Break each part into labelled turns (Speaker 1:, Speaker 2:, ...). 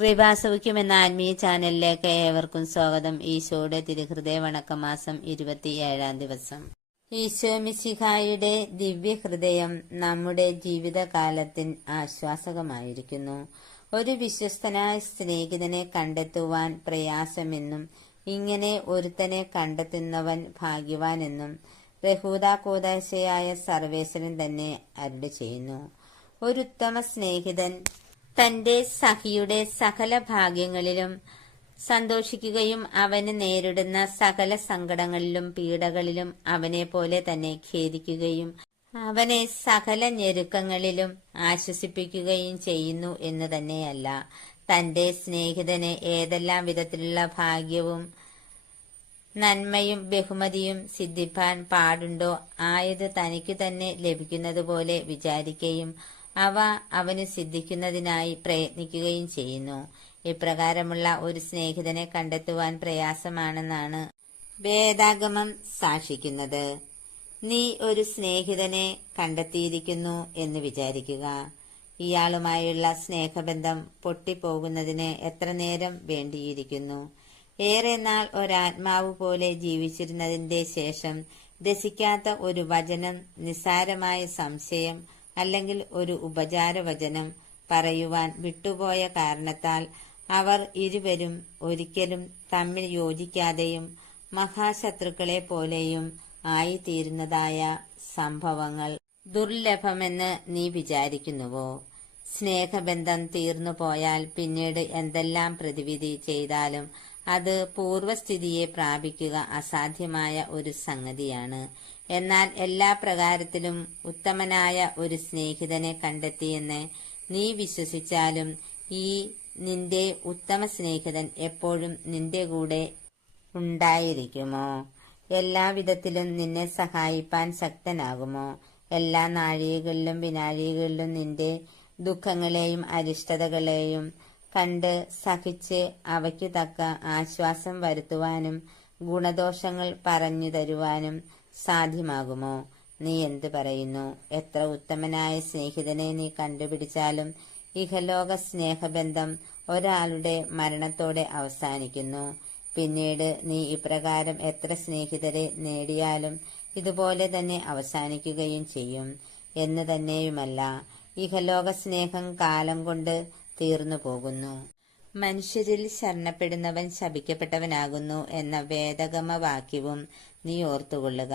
Speaker 1: കൃപാസൗഖ്യം എന്ന ആത്മീയ ചാനലിലേക്ക് ഏവർക്കും സ്വാഗതം. ഈശോയുടെ തിരുഹൃദയ വണക്കമാസം ഇരുപത്തിയേഴാം ദിവസം. ഈശോ മിശിഹായുടെ ദിവ്യഹൃദയം നമ്മുടെ ജീവിതകാലത്തിന് ആശ്വാസകമായിരിക്കുന്നു. ഒരു വിശ്വസ്തനായ സ്നേഹിതനെ കണ്ടെത്തുവാൻ പ്രയാസമെന്നും ഇങ്ങനെ ഒരുത്തനെ കണ്ടെത്തുന്നവൻ ഭാഗ്യവാനെന്നും രഹൂദാകൂദാശയായ സർവേശ്വരൻ തന്നെ അരുടെ ചെയ്യുന്നു ഒരുത്തമ സ്നേഹിതൻ തന്റെ സഖിയുടെ സകല ഭാഗ്യങ്ങളിലും സന്തോഷിക്കുകയും അവന് നേരിടുന്ന സകല സങ്കടങ്ങളിലും പീഡകളിലും അവനെ പോലെ തന്നെ ഖേദിക്കുകയും അവനെ സകല ഞെരുക്കങ്ങളിലും ആശ്വസിപ്പിക്കുകയും ചെയ്യുന്നു എന്ന് തന്നെയല്ല. തന്റെ സ്നേഹിതന് ഏതെല്ലാം വിധത്തിലുള്ള ഭാഗ്യവും നന്മയും ബഹുമതിയും സിദ്ധിപ്പാൻ പാടുണ്ടോ ആയത് തനിക്ക് തന്നെ ലഭിക്കുന്നതുപോലെ വിചാരിക്കുകയും അവ അവന് സിദ്ധിക്കുന്നതിനായി പ്രയത്നിക്കുകയും ചെയ്യുന്നു. ഇപ്രകാരമുള്ള ഒരു സ്നേഹിതനെ കണ്ടെത്തുവാൻ പ്രയാസമാണെന്നാണ് വേദാഗമം സാക്ഷിക്കുന്നത്. നീ ഒരു സ്നേഹിതനെ കണ്ടെത്തിയിരിക്കുന്നു എന്ന് വിചാരിക്കുക. ഇയാളുമായുള്ള സ്നേഹബന്ധം പൊട്ടിപ്പോകുന്നതിന് എത്ര നേരം വേണ്ടിയിരിക്കുന്നു? ഏറെ നാൾ ഒരാത്മാവ് പോലെ ജീവിച്ചിരുന്നതിന്റെ ശേഷം രസിക്കാത്ത ഒരു വചനം നിസ്സാരമായ സംശയം അല്ലെങ്കിൽ ഒരു ഉപചാരവചനം പറയുവാൻ വിട്ടുപോയ കാരണത്താൽ അവർ ഇരുവരും ഒരിക്കലും തമ്മിൽ യോജിക്കാതെയും മഹാശത്രുക്കളെ പോലെയും ആയിത്തീരുന്നതായ സംഭവങ്ങൾ ദുർലഭമെന്ന് നീ വിചാരിക്കുന്നുവോ? സ്നേഹബന്ധം തീർന്നു പോയാൽ പിന്നീട് എന്തെല്ലാം പ്രതിവിധി ചെയ്താലും അത് പൂർവസ്ഥിതിയെ പ്രാപിക്കുക അസാധ്യമായ ഒരു സംഗതിയാണ്. എന്നാൽ എല്ലാ പ്രകാരത്തിലും ഉത്തമനായ ഒരു സ്നേഹിതനെ കണ്ടെത്തിയെന്ന് നീ വിശ്വസിച്ചാലും ഈ നിന്റെ ഉത്തമ സ്നേഹിതൻ എപ്പോഴും നിന്റെ കൂടെ ഉണ്ടായിരിക്കുമോ? എല്ലാവിധത്തിലും നിന്നെ സഹായിപ്പാൻ ശക്തനാകുമോ? എല്ലാ നാഴികകളിലും വിനാഴികകളിലും നിന്റെ ദുഃഖങ്ങളെയും അരിഷ്ടതകളെയും കണ്ട് സഹിച്ച് അവയ്ക്കു തക്ക ആശ്വാസം വരുത്തുവാനും ഗുണദോഷങ്ങൾ പറഞ്ഞു തരുവാനും സാധ്യമാകുമോ? നീ എന്തു പറയുന്നു? എത്ര ഉത്തമനായ സ്നേഹിതനെ നീ കണ്ടുപിടിച്ചാലും ഇഹലോക സ്നേഹബന്ധം ഒരാളുടെ മരണത്തോടെ അവസാനിക്കുന്നു. പിന്നീട് നീ ഇപ്രകാരം എത്ര സ്നേഹിതരെ നേടിയാലും ഇതുപോലെ തന്നെ അവസാനിക്കുകയും ചെയ്യും. എന്ന് തന്നെയുമല്ല ഇഹലോക സ്നേഹം കാലം കൊണ്ട് തീർന്നു പോകുന്നു മനുഷ്യരിൽ ശരണപ്പെടുന്നവൻ ശപിക്കപ്പെട്ടവനാകുന്നു എന്ന വേദഗമ വാക്യവും നീ ഓർത്തുകൊള്ളുക.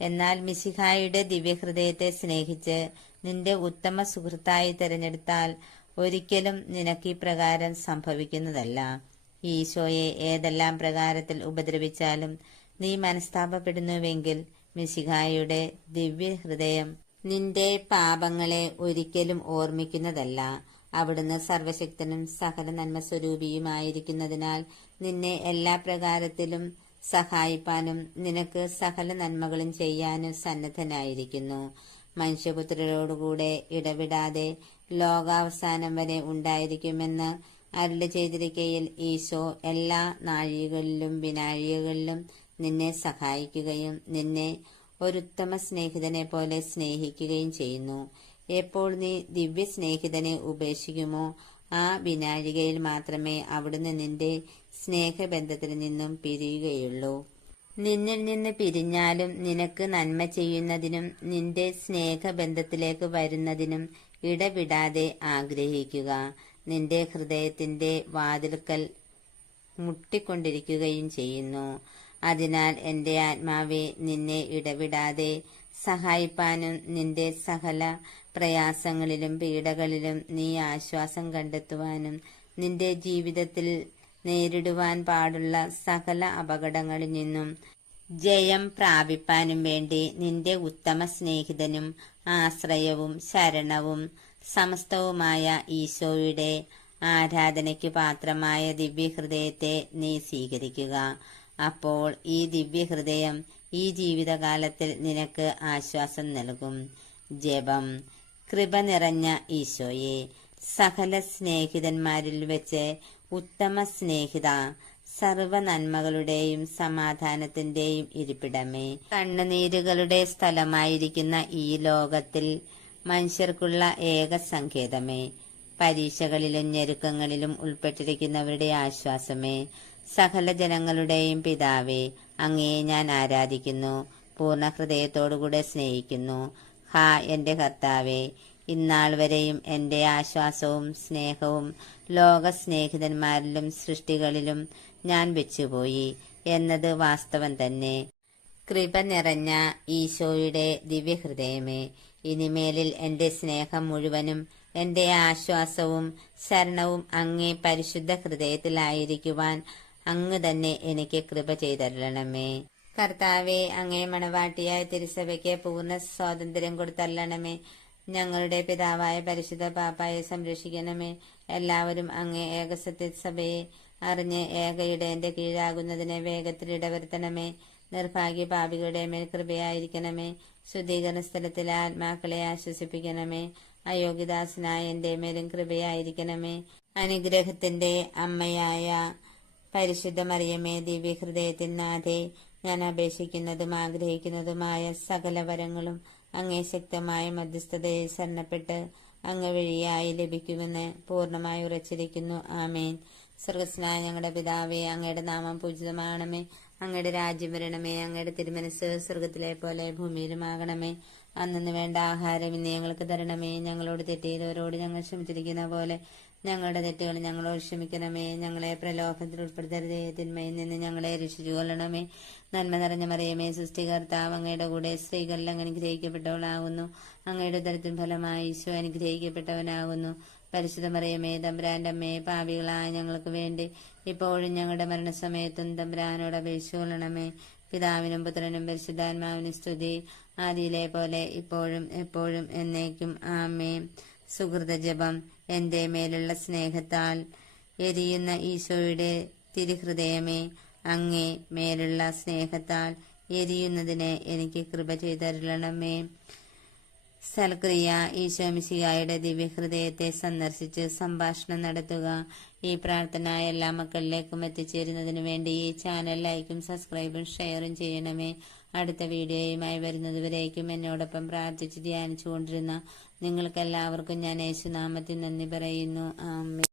Speaker 1: എന്നാൽ മിശിഹായുടെ ദിവ്യഹൃദയത്തെ സ്നേഹിച്ച് നിന്റെ ഉത്തമ സുഹൃത്തായി തിരഞ്ഞെടുത്താൽ ഒരിക്കലും നിനക്ക് ഇപ്രകാരം സംഭവിക്കുന്നതല്ല. ഈശോയെ ഏതെല്ലാം പ്രകാരത്തിൽ ഉപദ്രവിച്ചാലും നീ മനസ്താപപ്പെടുന്നുവെങ്കിൽ മിശിഹായുടെ ദിവ്യഹൃദയം നിന്റെ പാപങ്ങളെ ഒരിക്കലും ഓർമ്മിക്കുന്നതല്ല. അവിടുന്ന് സർവശക്തനും സകല നന്മ സ്വരൂപിയുമായിരിക്കുന്നതിനാൽ നിന്നെ എല്ലാ പ്രകാരത്തിലും സഹായിപ്പാനും നിനക്ക് സകല നന്മകളും ചെയ്യാനും സന്നദ്ധനായിരിക്കുന്നു. മനുഷ്യപുത്രരോടുകൂടെ ഇടവിടാതെ ലോകാവസാനം വരെ ഉണ്ടായിരിക്കുമെന്ന് അരുളി ചെയ്തിരിക്കയിൽ ഈശോ എല്ലാ നാഴികകളിലും വിനാഴികകളിലും നിന്നെ സഹായിക്കുകയും നിന്നെ ഒരുത്തമ സ്നേഹിതനെ പോലെ സ്നേഹിക്കുകയും ചെയ്യുന്നു. എപ്പോൾ നീ ദിവ്യ സ്നേഹിതനെ ഉപേക്ഷിക്കുമോ? ആ വിനാഴികയിൽ മാത്രമേ അവിടുന്ന് നിന്റെ സ്നേഹബന്ധത്തിൽ നിന്നും പിരിയുകയുള്ളൂ. നിന്നിൽ നിന്ന് പിരിഞ്ഞാലും നിനക്ക് നന്മ ചെയ്യുന്നതിനും നിന്റെ സ്നേഹബന്ധത്തിലേക്ക് വരുന്നതിനും ഇടവിടാതെ ആഗ്രഹിക്കുക. നിന്റെ ഹൃദയത്തിന്റെ വാതിൽക്കൽ മുട്ടിക്കൊണ്ടിരിക്കുകയും ചെയ്യുന്നു. അതിനാൽ എന്റെ ആത്മാവെ നിന്നെ ഇടവിടാതെ സഹായിപ്പാനും നിന്റെ സകല പ്രയാസങ്ങളിലും പീഡകളിലും നീ ആശ്വാസം കണ്ടെത്തുവാനും നിന്റെ ജീവിതത്തിൽ നേരിടുവാൻ പാടുള്ള സകല അപകടങ്ങളിൽ നിന്നും ജയം പ്രാപിപ്പാനും വേണ്ടി നിന്റെ ഉത്തമ സ്നേഹിതനും ആശ്രയവും ശരണവും സമസ്തവുമായ ഈശോയുടെ ആരാധനയ്ക്ക് പാത്രമായ ദിവ്യഹൃദയത്തെ നീ സ്വീകരിക്കുക. അപ്പോൾ ഈ ദിവ്യഹൃദയം ഈ ജീവിതകാലത്തിൽ നിനക്ക് ആശ്വാസം നൽകും. ജപം. കൃപ നിറഞ്ഞ ഈശോയെ. സകല സ്നേഹിതന്മാരിൽ വെച്ച് ഉത്തമ സ്നേഹിത സർവ നന്മകളുടെയും സമാധാനത്തിന്റെയും ഇരിപ്പിടമേ. കണ്ണുനീരുകളുടെ സ്ഥലമായിരിക്കുന്ന ഈ ലോകത്തിൽ മനുഷ്യർക്കുള്ള ഏക സങ്കേതമേ. പരീക്ഷകളിലും ഞെരുക്കങ്ങളിലും ഉൾപ്പെട്ടിരിക്കുന്നവരുടെ ആശ്വാസമേ. സകല ജനങ്ങളുടെയും പിതാവേ അങ്ങയെ ഞാൻ ആരാധിക്കുന്നു പൂർണ ഹൃദയത്തോടുകൂടെ സ്നേഹിക്കുന്നു. ഹാ എന്റെ കർത്താവേ ഇന്നാൾ വരെയും എന്റെ ആശ്വാസവും സ്നേഹവും ലോക സ്നേഹിതന്മാരിലും സൃഷ്ടികളിലും ഞാൻ വെച്ചുപോയി എന്നത് വാസ്തവം തന്നെ. കൃപ നിറഞ്ഞ ഈശോയുടെ ദിവ്യഹൃദയമേ ഇനിമേലിൽ എന്റെ സ്നേഹം മുഴുവനും എന്റെ ആശ്വാസവും ശരണവും അങ്ങേ പരിശുദ്ധ ഹൃദയത്തിലായിരിക്കുവാൻ അങ്ങ് തന്നെ എനിക്ക് കൃപ ചെയ്തരണമേ കർത്താവെ അങ്ങേ മണവാട്ടിയായ തിരുസഭയ്ക്ക് പൂർണ സ്വാതന്ത്ര്യം കൊടുത്തല്ലണമേ ഞങ്ങളുടെ പിതാവായ പരിശുദ്ധ പാപ്പായെ സംരക്ഷിക്കണമേ. എല്ലാവരും അങ്ങേ ഏകസത്യ സഭയെ അറിഞ്ഞ് ഏകയുടെ എന്റെ കീഴാകുന്നതിനെ വേഗത്തിൽ ഇടവരുത്തണമേ. നിർഭാഗ്യ പാപികളുടെ മേൽ കൃപയായിരിക്കണമേ. ശുദ്ധീകരണ സ്ഥലത്തിലെ ആത്മാക്കളെ ആശ്വസിപ്പിക്കണമേ. അയോഗ്യദാസനായ എന്റെ മേലും കൃപയായിരിക്കണമേ. അനുഗ്രഹത്തിന്റെ അമ്മയായ പരിശുദ്ധ മറിയമേ ദിവ്യഹൃദയത്തിൻ നാഥേ ഞാൻ അപേക്ഷിക്കുന്നതും ആഗ്രഹിക്കുന്നതുമായ സകല വരങ്ങളും അങ്ങേ ശക്തമായ മധ്യസ്ഥതയെ ശരണപ്പെട്ട് അങ്ങ് വഴിയായി ലഭിക്കുമെന്ന് പൂർണമായി ഉറച്ചിരിക്കുന്നു. ആമേൻ. സ്വർഗസ്നായ ഞങ്ങളുടെ പിതാവേ അങ്ങയുടെ നാമം പൂജിതമാകണമേ. അങ്ങയുടെ രാജ്യം വരണമേ. അങ്ങയുടെ തിരുമനസ് സ്വർഗത്തിലെ പോലെ ഭൂമിയിലുമാകണമേ. അന്നു വേണ്ട ആഹാരം ഇന്ന് ഞങ്ങൾക്ക് തരണമേ. ഞങ്ങളോട് തെറ്റിയവരോട് ഞങ്ങൾ ക്ഷമിച്ചിരിക്കുന്ന പോലെ ഞങ്ങളുടെ തെറ്റുകൾ ഞങ്ങളോട് ക്ഷമിക്കണമേ. ഞങ്ങളെ പ്രലോഭത്തിൽ ഉൾപ്പെടുത്തരുതേ. തിന്മയിൽ നിന്ന് ഞങ്ങളെ രക്ഷിച്ചു കൊള്ളണമേ. നന്മ നിറഞ്ഞ മറിയമേ സൃഷ്ടികർത്താവ് അങ്ങയുടെ കൂടെ സ്ത്രീകളിൽ അനുഗ്രഹിക്കപ്പെട്ടവളാകുന്നു അങ്ങയുടെ തരത്തിൽ ഫലമായി ഈശോ അനുഗ്രഹിക്കപ്പെട്ടവനാകുന്നു പരിശുദ്ധ മറിയമേ തമ്പുരാന്റെ അമ്മയെ പാപികളായ ഞങ്ങൾക്ക് വേണ്ടി ഇപ്പോഴും ഞങ്ങളുടെ മരണസമയത്തും തമ്പ്രാനോട് അപേക്ഷിച്ചു കൊള്ളണമേ. പിതാവിനും പുത്രനും പരിശുദ്ധാത്മാവിനും സ്തുതി. ആദിയിലെ പോലെ ഇപ്പോഴും എപ്പോഴും എന്നേക്കും. ആമേ സുഹൃത ജപം. എന്റെ മേലുള്ള സ്നേഹത്താൽ എരിയുന്ന ഈശോയുടെ തിരുഹൃദയമേ അങ്ങേ മേലുള്ള സ്നേഹത്താൽ എരിയുന്നതിന് എനിക്ക് കൃപ ചെയ്തരുളണമേ. സൽക്രിയ ഈശോമിശിയായുടെ ദിവ്യഹൃദയത്തെ സന്ദർശിച്ച് സംഭാഷണം നടത്തുക. ഈ പ്രാർത്ഥന എല്ലാ മക്കളിലേക്കും എത്തിച്ചേരുന്നതിന് വേണ്ടി ഈ ചാനൽ ലൈക്കും സബ്സ്ക്രൈബും ഷെയറും ചെയ്യണമേ. അടുത്ത വീഡിയോയുമായി വരുന്നതുവരേക്കും എന്നോടൊപ്പം പ്രാർത്ഥിച്ച് ധ്യാനിച്ചുകൊണ്ടിരുന്ന നിങ്ങൾക്കെല്ലാവർക്കും ഞാൻ യേശുനാമത്തിൽ നന്ദി പറയുന്നു. ആമേ